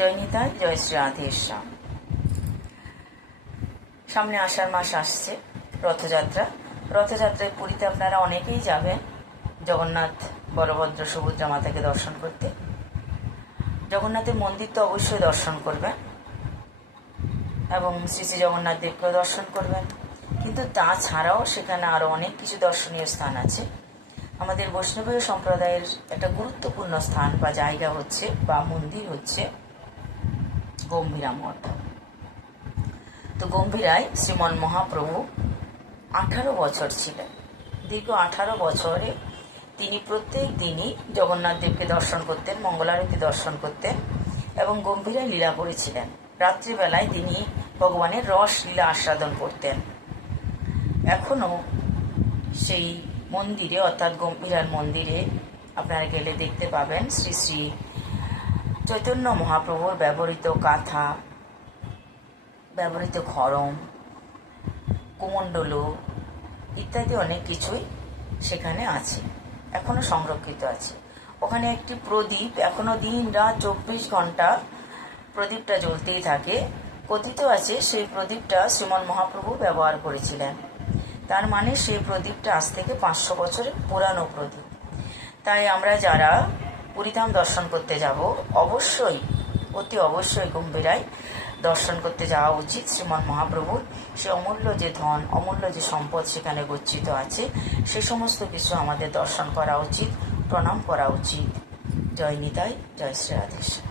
জয় নিতাই, জয় শ্রী রাধেশ্যাম। সামনে আষাঢ় মাস আসছে, রথযাত্রা। রথযাত্রায় পুরীতে আপনারা অনেকেই যাবেন জগন্নাথ, বলভদ্র, সুভদ্রা মাতাকে দর্শন করতে। জগন্নাথের মন্দির তো অবশ্যই দর্শন করবেন এবং শ্রী শ্রী জগন্নাথ দেবকেও দর্শন করবেন, কিন্তু তাছাড়াও সেখানে আরও অনেক কিছু দর্শনীয় স্থান আছে। আমাদের বৈষ্ণবীয় সম্প্রদায়ের একটা গুরুত্বপূর্ণ স্থান বা জায়গা হচ্ছে বা মন্দির হচ্ছে গম্ভীরা মঠ। তো গম্ভীরায় শ্রীমন মহাপ্রভু 18 বছর ছিলেন। দীর্ঘ 18 বছরে তিনি প্রত্যেক দিনই জগন্নাথ দেবকে দর্শন করতেন, মঙ্গলারতি দর্শন করতেন এবং গম্ভীরায় লীলা করেছিলেন। রাত্রিবেলায় তিনি ভগবানের রস লীলা আস্বাদন করতেন। এখনও সেই মন্দিরে অর্থাৎ গম্ভীরার মন্দিরে আপনারা গেলে দেখতে পাবেন শ্রী শ্রী চৈতন্য মহাপ্রভুর ব্যবহৃত কাঁথা, ব্যবহৃত খড়ম, কুমণ্ডল ইত্যাদি অনেক কিছুই সেখানে আছে, এখনও সংরক্ষিত আছে। ওখানে একটি প্রদীপ এখনও দিন রাত 24 ঘন্টা প্রদীপটা জ্বলতেই থাকে। কথিত আছে সেই প্রদীপটা শ্রীমন মহাপ্রভু ব্যবহার করেছিলেন। তার মানে সেই প্রদীপটা আজ থেকে 500 বছরের পুরানো প্রদীপ। তাই আমরা যারা পুরীধাম দর্শন করতে যাব, অবশ্যই অতি অবশ্যই গম্ভীরায় দর্শন করতে যাওয়া উচিত। শ্রীমন মহাপ্রভুর সে অমূল্য যে ধন, অমূল্য যে সম্পদ সেখানে গচ্ছিত আছে, সে সমস্ত কিছু আমাদের দর্শন করা উচিত, প্রণাম করা উচিত। জয় নিতাই, জয় শ্রী রাধেশ্যাম।